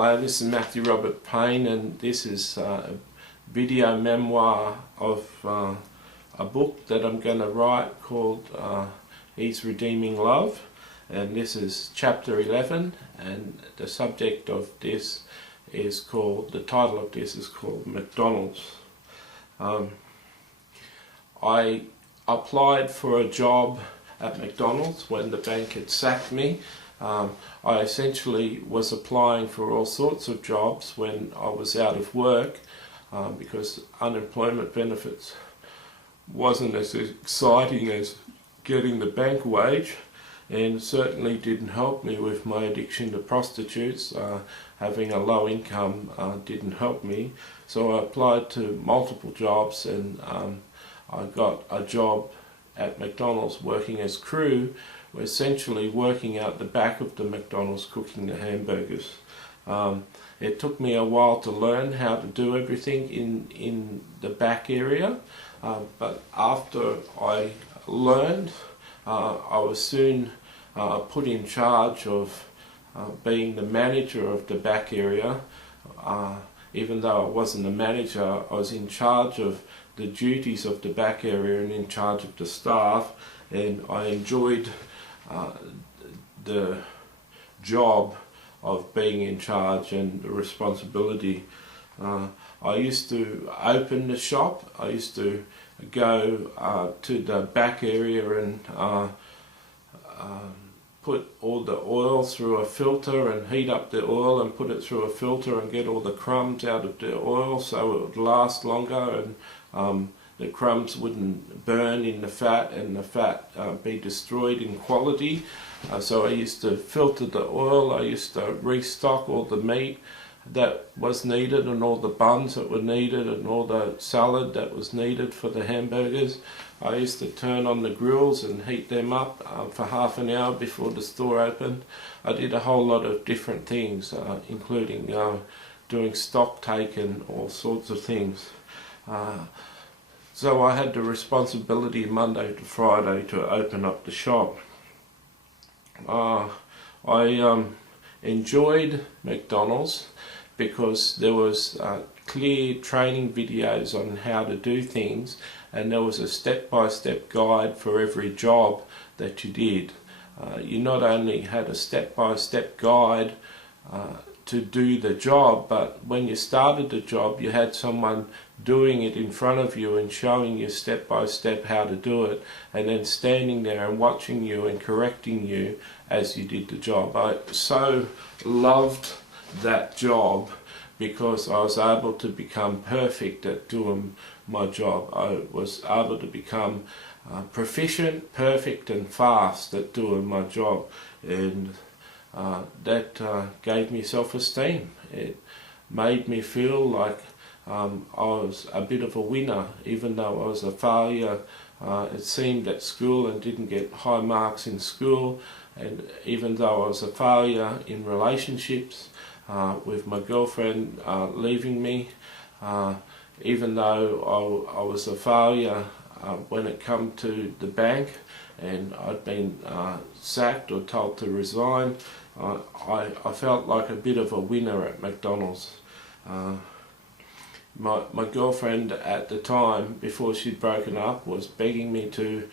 Hello, this is Matthew Robert Payne, and this is a video memoir of a book that I'm going to write called He's Redeeming Love, and this is chapter 11, and the subject of this is called, the title of this is called McDonald's. I applied for a job at McDonald's when the bank had sacked me. I essentially was applying for all sorts of jobs when I was out of work because unemployment benefits wasn't as exciting as getting the bank wage, and certainly didn't help me with my addiction to prostitutes. Having a low income didn't help me, so I applied to multiple jobs, and I got a job at McDonald's working as crew, essentially working out the back of the McDonald's cooking the hamburgers. It took me a while to learn how to do everything in the back area, but after I learned, I was soon put in charge of being the manager of the back area. Even though I wasn't the manager, I was in charge of the duties of the back area and in charge of the staff, and I enjoyed the job of being in charge and the responsibility. I used to open the shop. I used to go to the back area and put all the oil through a filter and heat up the oil and put it through a filter and get all the crumbs out of the oil so it would last longer, and the crumbs wouldn't burn in the fat and the fat be destroyed in quality. So I used to filter the oil. I used to restock all the meat that was needed and all the buns that were needed and all the salad that was needed for the hamburgers. I used to turn on the grills and heat them up for half an hour before the store opened. I did a whole lot of different things, including doing stock take and all sorts of things. So I had the responsibility Monday to Friday to open up the shop. I enjoyed McDonald's because there was clear training videos on how to do things, and there was a step-by-step guide for every job that you did. You not only had a step-by-step guide to do the job, but when you started the job you had someone doing it in front of you and showing you step by step how to do it, and then standing there and watching you and correcting you as you did the job. I so loved that job because I was able to become perfect at doing my job. I was able to become proficient, perfect and fast at doing my job, and that gave me self-esteem. It made me feel like I was a bit of a winner, even though I was a failure. It seemed at school and didn't get high marks in school, and even though I was a failure in relationships with my girlfriend leaving me, even though I was a failure when it came to the bank and I'd been sacked or told to resign, I felt like a bit of a winner at McDonald's. My girlfriend at the time, before she'd broken up, was begging me to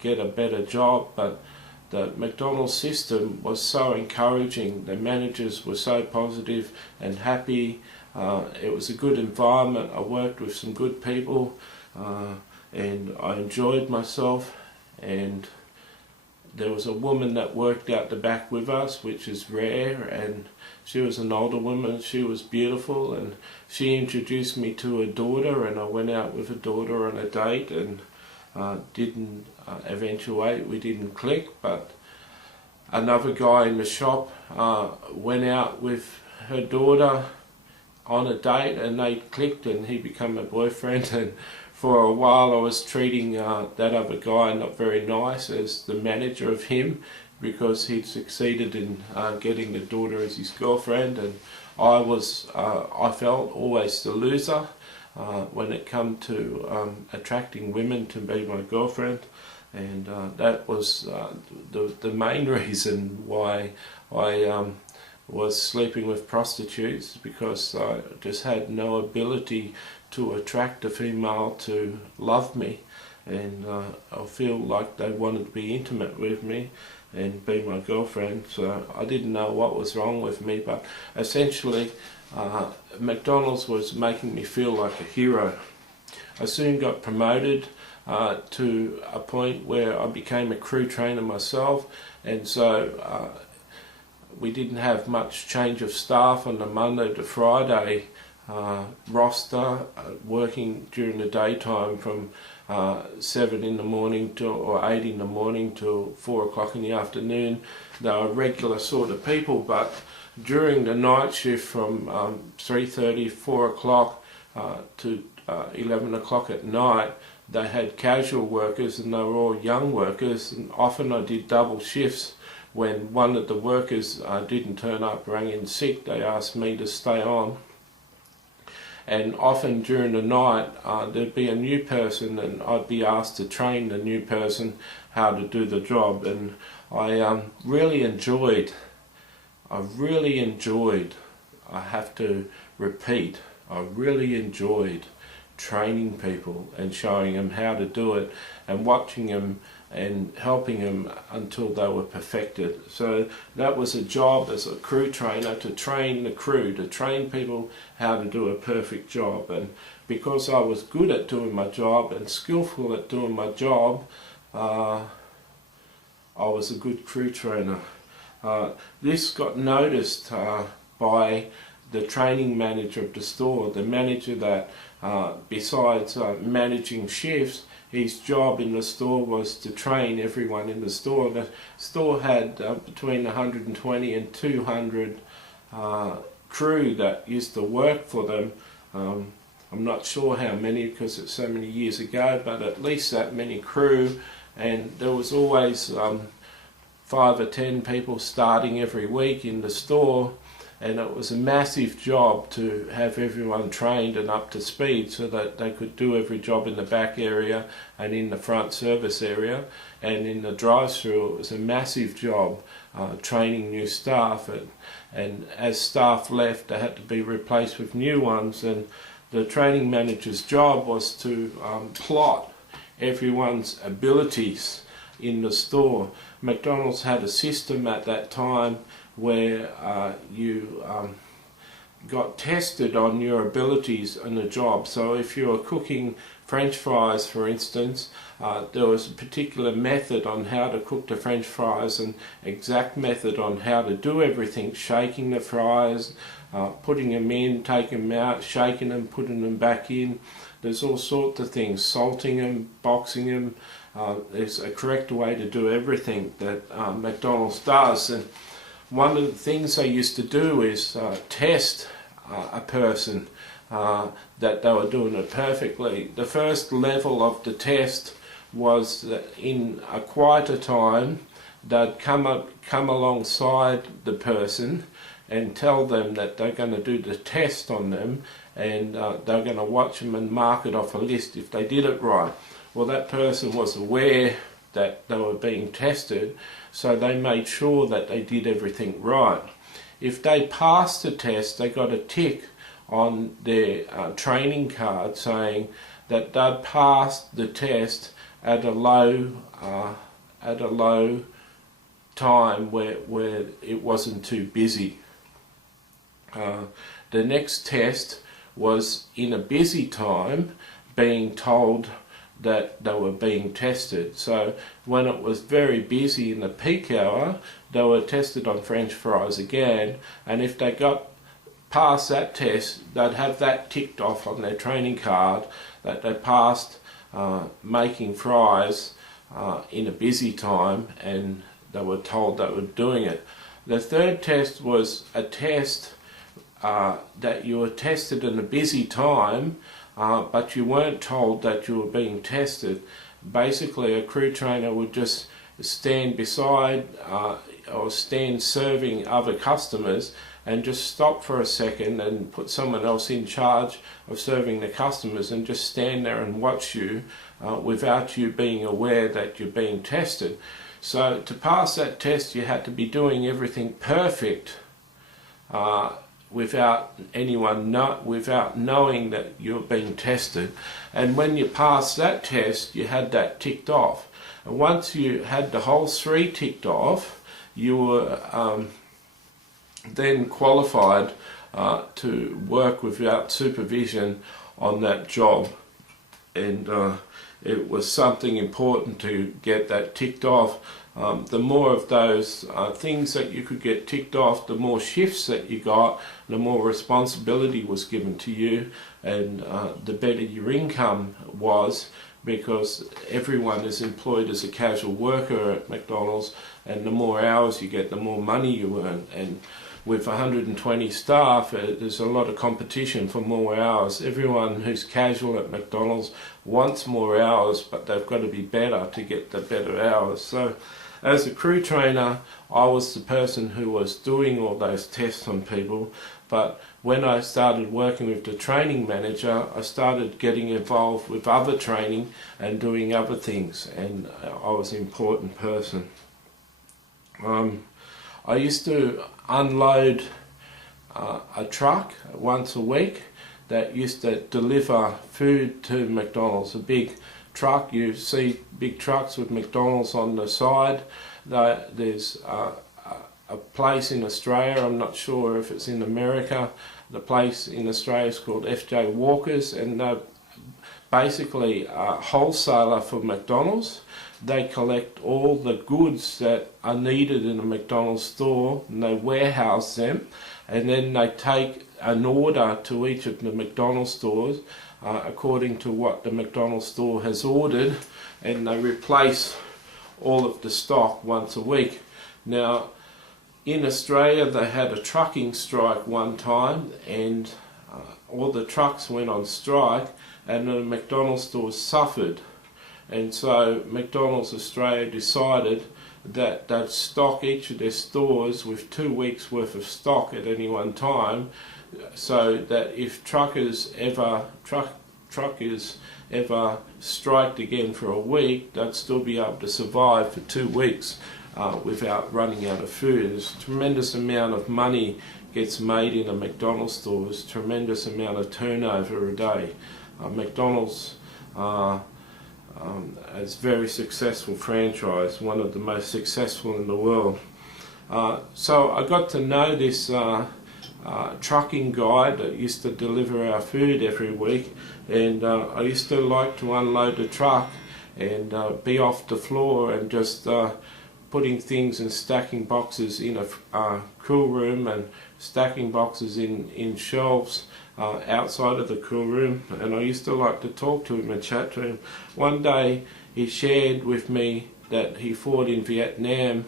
get a better job, but the McDonald's system was so encouraging. The managers were so positive and happy. It was a good environment. I worked with some good people, and I enjoyed myself. And there was a woman that worked out the back with us, which is rare, and she was an older woman. She was beautiful, and she introduced me to her daughter, and I went out with her daughter on a date and didn't eventuate. We didn't click, but another guy in the shop went out with her daughter on a date and they clicked and he became a boyfriend, and for a while I was treating that other guy not very nice as the manager of him, because he'd succeeded in getting the daughter as his girlfriend, and I felt always the loser when it come to attracting women to be my girlfriend. And that was the main reason why I was sleeping with prostitutes because I just had no ability to attract a female to love me, and I feel like they wanted to be intimate with me and be my girlfriend. So I didn't know what was wrong with me, but essentially McDonald's was making me feel like a hero. I soon got promoted to a point where I became a crew trainer myself, and so we didn't have much change of staff on the Monday to Friday roster, working during the daytime from 7 in the morning or 8 in the morning till 4 o'clock in the afternoon. They were regular sort of people, but during the night shift from 3:30, 4 o'clock to 11 o'clock at night, they had casual workers, and they were all young workers, and often I did double shifts. When one of the workers didn't turn up, rang in sick, they asked me to stay on. And often during the night there'd be a new person, and I'd be asked to train the new person how to do the job. And I really enjoyed, I have to repeat, I really enjoyed training people and showing them how to do it and watching them and helping them until they were perfected. So that was a job as a crew trainer, to train the crew, to train people how to do a perfect job. And because I was good at doing my job and skillful at doing my job, I was a good crew trainer. This got noticed by the training manager of the store, the manager that besides managing shifts, his job in the store was to train everyone in the store. The store had between 120 and 200 crew that used to work for them. I'm not sure how many because it's so many years ago, but at least that many crew, and there was always 5 or 10 people starting every week in the store. And it was a massive job to have everyone trained and up to speed so that they could do every job in the back area and in the front service area. And in the drive-through, it was a massive job training new staff. And as staff left, they had to be replaced with new ones. And the training manager's job was to plot everyone's abilities in the store. McDonald's had a system at that time where you got tested on your abilities in a job. So if you were cooking French fries, for instance, there was a particular method on how to cook the French fries, and exact method on how to do everything: shaking the fries, putting them in, taking them out, shaking them, putting them back in. There's all sorts of things, salting them, boxing them. There's a correct way to do everything that McDonald's does. And one of the things they used to do is test a person that they were doing it perfectly. The first level of the test was that in a quieter time they'd come alongside the person and tell them that they're going to do the test on them, and they're going to watch them and mark it off a list if they did it right. Well, that person was aware that they were being tested, so they made sure that they did everything right. If they passed the test, they got a tick on their training card saying that they'd passed the test at a low time where it wasn't too busy. The next test was in a busy time, being told that they were being tested. So when it was very busy in the peak hour, they were tested on French fries again, and if they got past that test, they'd have that ticked off on their training card that they passed making fries in a busy time, and they were told they were doing it. The third test was a test that you were tested in a busy time, but you weren't told that you were being tested. Basically, a crew trainer would just stand beside or stand serving other customers and just stop for a second and put someone else in charge of serving the customers and just stand there and watch you without you being aware that you're being tested. So to pass that test, you had to be doing everything perfect without without knowing that you're being tested. And when you passed that test, you had that ticked off. And once you had the whole 3 ticked off, you were then qualified to work without supervision on that job. And it was something important to get that ticked off. The more of those things that you could get ticked off, the more shifts that you got, the more responsibility was given to you, and the better your income was, because everyone is employed as a casual worker at McDonald's, and the more hours you get, the more money you earn. And with 120 staff, there's a lot of competition for more hours. Everyone who's casual at McDonald's wants more hours, but they've got to be better to get the better hours. So as a crew trainer, I was the person who was doing all those tests on people, but when I started working with the training manager, I started getting involved with other training and doing other things, and I was an important person. I used to unload a truck once a week that used to deliver food to McDonald's. A big truck, you see big trucks with McDonald's on the side. There's a place in Australia, I'm not sure if it's in America, the place in Australia is called FJ Walker's, and they're basically a wholesaler for McDonald's. They collect all the goods that are needed in a McDonald's store, and they warehouse them, and then they take an order to each of the McDonald's stores according to what the McDonald's store has ordered, and they replace all of the stock once a week. Now, in Australia they had a trucking strike one time, and all the trucks went on strike, and the McDonald's stores suffered. And so McDonald's Australia decided that they'd stock each of their stores with 2 weeks worth of stock at any one time, so that if truckers ever striked again for a week, they'd still be able to survive for 2 weeks without running out of food. There's a tremendous amount of money gets made in a McDonald's store. There's a tremendous amount of turnover a day. McDonald's is a very successful franchise, one of the most successful in the world. So I got to know this trucking guy that used to deliver our food every week, and I used to like to unload the truck and be off the floor and just putting things and stacking boxes in a cool room, and stacking boxes in shelves outside of the cool room. And I used to like to talk to him and chat to him. One day he shared with me that he fought in Vietnam,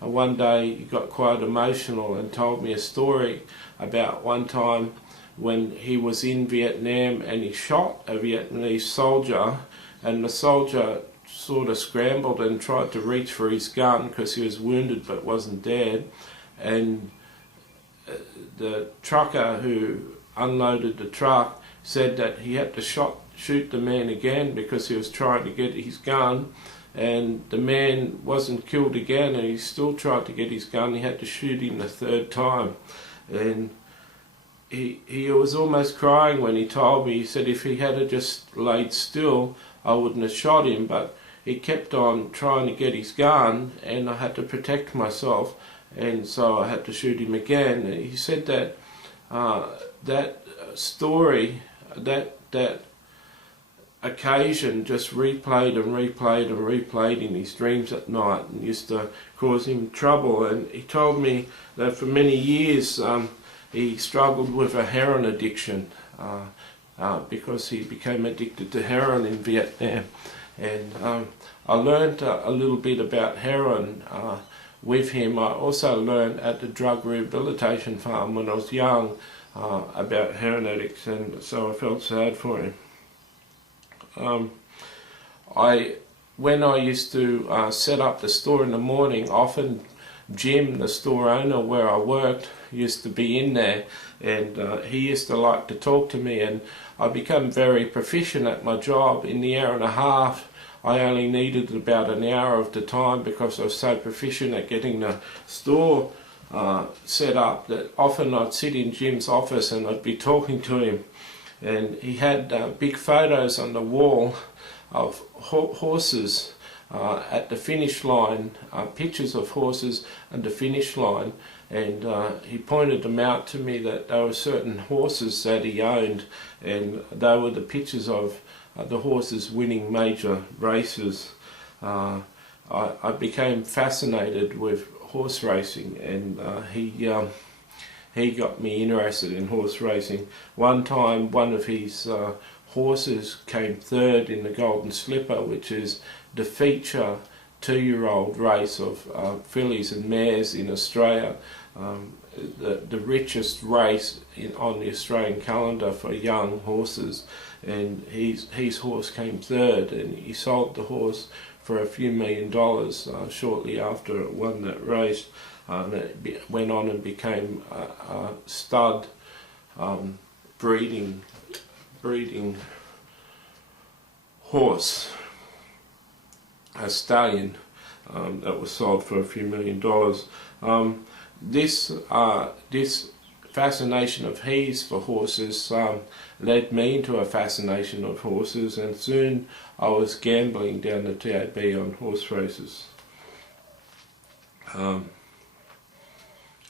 and one day he got quite emotional and told me a story about one time when he was in Vietnam and he shot a Vietnamese soldier, and the soldier sort of scrambled and tried to reach for his gun because he was wounded but wasn't dead, and the trucker who unloaded the truck said that he had to shoot the man again because he was trying to get his gun, and the man wasn't killed again, and he still tried to get his gun. He had to shoot him the 3rd time, and he was almost crying when he told me. He said if he had just laid still, I wouldn't have shot him, but he kept on trying to get his gun, and I had to protect myself, and so I had to shoot him again. And he said that that story, that occasion just replayed and replayed and replayed in his dreams at night, and used to cause him trouble. And he told me that for many years he struggled with a heroin addiction because he became addicted to heroin in Vietnam. And I learned a little bit about heroin with him. I also learned at the drug rehabilitation farm when I was young about heroin addicts, and so I felt sad for him. When I used to set up the store in the morning, often Jim, the store owner where I worked, used to be in there, and he used to like to talk to me, and I became very proficient at my job. In the hour and a half, I only needed about an hour of the time because I was so proficient at getting the store set up that often I'd sit in Jim's office and I'd be talking to him, and he had big photos on the wall of horses at the finish line, pictures of horses at the finish line, and he pointed them out to me that there were certain horses that he owned, and they were the pictures of the horses winning major races. I became fascinated with horse racing, and he got me interested in horse racing. One time one of his horses came third in the Golden Slipper, which is the feature 2-year-old race of fillies and mares in Australia, the richest race on the Australian calendar for young horses, and his horse came third, and he sold the horse for a few $1,000,000 shortly after it won that race. It went on and became a stud breeding horse, a stallion that was sold for a few $1,000,000. This fascination of his for horses led me into a fascination of horses, and soon I was gambling down the TAB on horse races.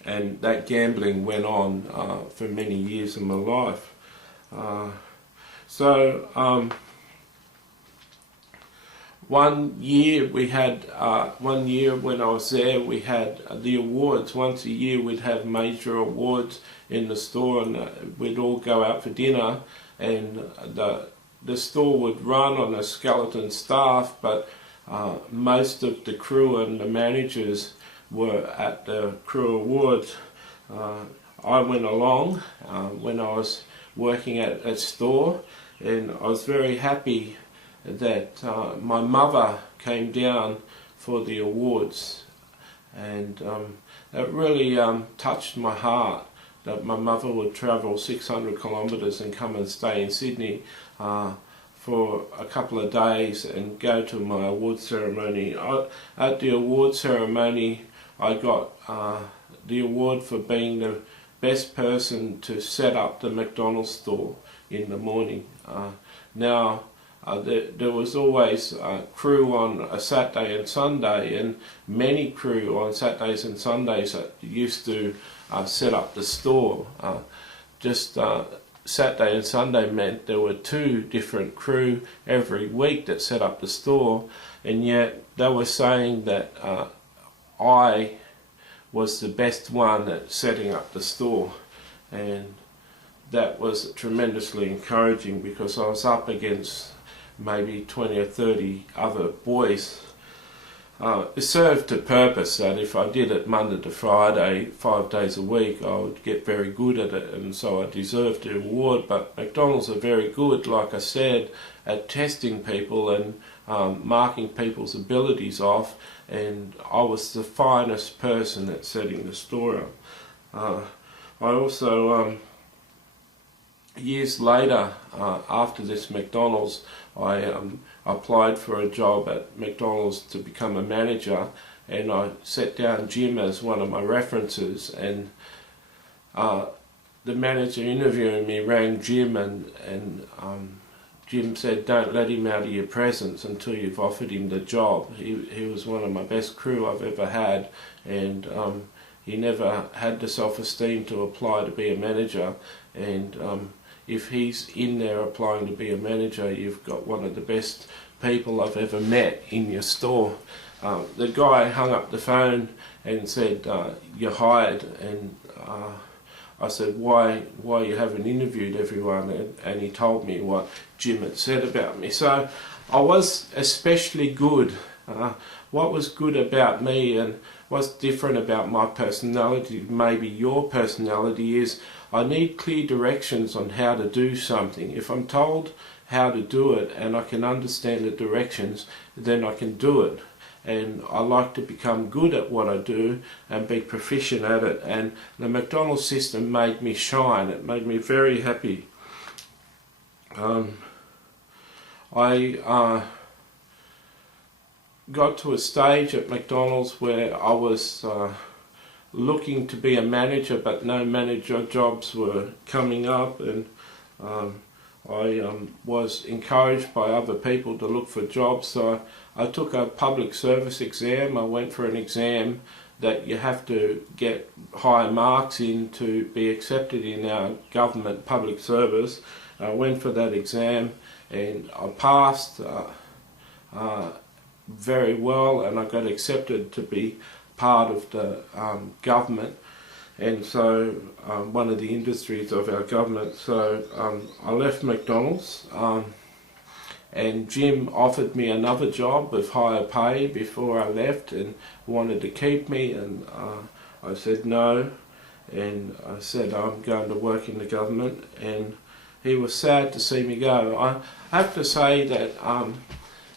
And that gambling went on for many years of my life. One year when I was there, we had the awards. Once a year we'd have major awards in the store, and we'd all go out for dinner, and the store would run on a skeleton staff, but most of the crew and the managers were at the crew awards. I went along when I was working at a store, and I was very happy that my mother came down for the awards, and it really touched my heart that my mother would travel 600 kilometres and come and stay in Sydney for a couple of days and go to my award ceremony. At the award ceremony I got the award for being the best person to set up the McDonald's store in the morning. There was always crew on a Saturday and Sunday, and many crew on Saturdays and Sundays that used to set up the store. Saturday and Sunday meant there were 2 different crew every week that set up the store, and yet they were saying that I was the best one at setting up the store, and that was tremendously encouraging, because I was up against maybe 20 or 30 other boys. It served a purpose that if I did it Monday to Friday, 5 days a week, I would get very good at it, and so I deserved the award. But McDonald's are very good, like I said, at testing people and marking people's abilities off, and I was the finest person at setting the store up. I also years later, after this McDonald's, I applied for a job at McDonald's to become a manager, and I set down Jim as one of my references, and the manager interviewing me rang Jim, and Jim said, "Don't let him out of your presence until you've offered him the job." He was one of my best crew I've ever had, and he never had the self-esteem to apply to be a manager, and if he's in there applying to be a manager, you've got one of the best people I've ever met in your store. The guy hung up the phone and said, "You're hired," and I said, why you haven't interviewed everyone? And he told me what Jim had said about me. So I was especially good. What was good about me and what's different about my personality, maybe your personality, is I need clear directions on how to do something. If I'm told how to do it and I can understand the directions, then I can do it. And I like to become good at what I do and be proficient at it. And the McDonald's system made me shine. It made me very happy. I got to a stage at McDonald's where I was looking to be a manager, but no manager jobs were coming up, and I was encouraged by other people to look for jobs, so I took a public service exam. I went for an exam that you have to get higher marks in to be accepted in our government public service. I went for that exam and I passed very well, and I got accepted to be part of the government, and so one of the industries of our government. So I left McDonald's, and Jim offered me another job with higher pay before I left and wanted to keep me, and I said no, and I said I'm going to work in the government, and he was sad to see me go. I have to say that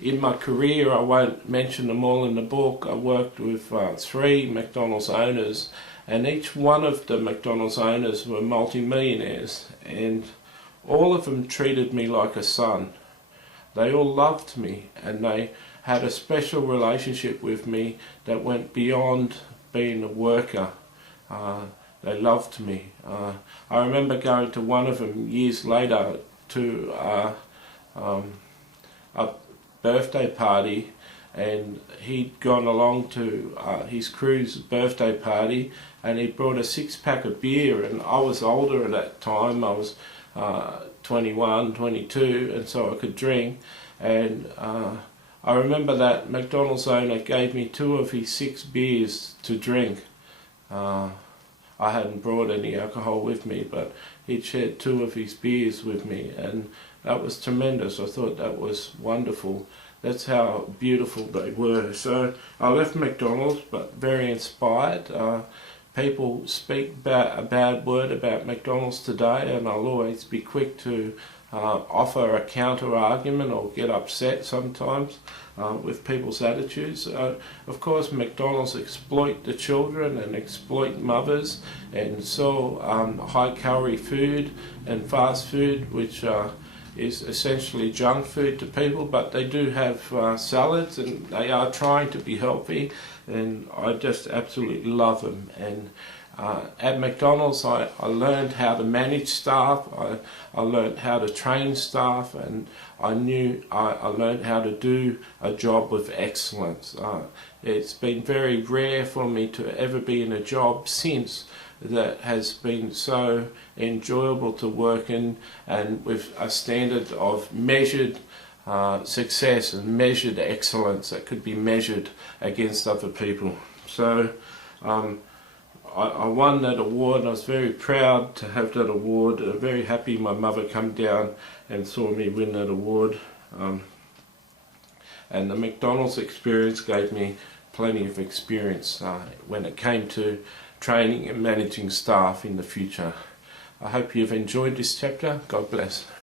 in my career, I won't mention them all in the book, I worked with 3 McDonald's owners, and each one of the McDonald's owners were multi-millionaires, and all of them treated me like a son. They all loved me, and they had a special relationship with me that went beyond being a worker. They loved me. I remember going to one of them years later to a birthday party, and he'd gone along to his crew's birthday party, and he brought a 6-pack of beer, and I was older at that time. I was 21, 22, and so I could drink, and I remember that McDonald's owner gave me 2 of his 6 beers to drink. I hadn't brought any alcohol with me, but he'd shared 2 of his beers with me, and that was tremendous. I thought that was wonderful. That's how beautiful they were. So I left McDonald's, but very inspired. People speak a bad word about McDonald's today, and I'll always be quick to offer a counter argument or get upset sometimes with people's attitudes. Of course, McDonald's exploit the children and exploit mothers and sell high calorie food and fast food, which is essentially junk food to people, but they do have salads, and they are trying to be healthy, and I just absolutely love them. And at McDonald's I learned how to manage staff, I learned how to train staff, and I learned how to do a job with excellence. It's been very rare for me to ever be in a job since that has been so enjoyable to work in, and with a standard of measured success and measured excellence that could be measured against other people. So I won that award, and I was very proud to have that award. Very happy my mother came down and saw me win that award. And the McDonald's experience gave me plenty of experience when it came to training and managing staff in the future. I hope you've enjoyed this chapter. God bless.